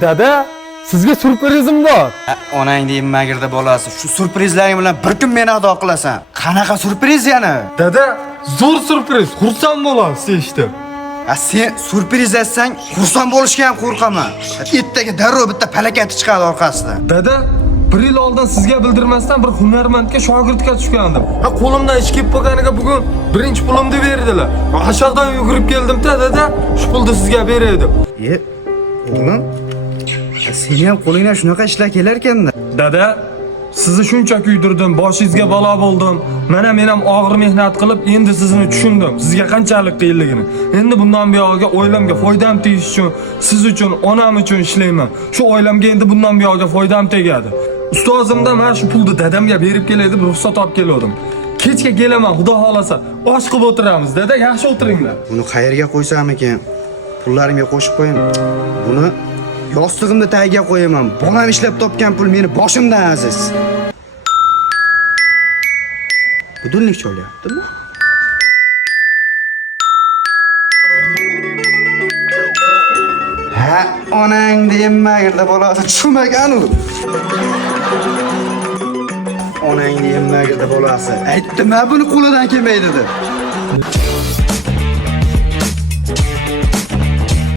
Dada, sizga surprizim bor. Onang deyimagirda bolasi. Shu surprizlaring bilan bir kun meni ado qilasan. Qanaqa surpriz yana? Dada, zo'r surpriz. Xursand bo'lasiz eshitib. Sen surpriz etsang, xursand bo'lishga ham qo'rqaman. Ertaga darrov bitta palakati chiqadi orqasidan. Dada, 1 yil oldin sizga bildirmasdan bir hunarmandga shogirdga tushgandim. Qo'limdan ish kelib qolganiga bugun birinchi pulimni berdilar. Aşağıdan yugurib keldim-da, dada, shu pulni sizga berdim. O'g'lim, seni ham qo'lingdan shunaqa ishlar kelar ekanda. Dada, sizni shuncha kuydirdim, boshingizga balo bo'ldim. Men ham og'ir mehnat qilib, endi sizni tushundim. Sizga qanchalik qiyinligini. Endi bundan buyog'iga oilamga foydam tegish uchun, siz uchun, onam uchun ishlayman. Shu oilamga endi bundan buyog'iga foydam tegadi. Ustozimda men shu pulni dadamga berib kelay deb ruxsat olib keldim. Kechga kelaman, xudo xolasa. Osh qilib o'tiramiz, dada, yaxshi o'tiringlar. Buni qayerga qo'ysam ekan? Pullarimga qo'shib qo'ying. Buni yostig'imni tagiga qo'yaman. Bolam ishlab topgan pul meni boshimdan aziz. Budilnik cholyaptimi? Ha, onang deyimagirda bolasi tushmagan u. Onang deyimagirda bolasi. Aytdim-a, buni qo'lidan kelmaydi deb.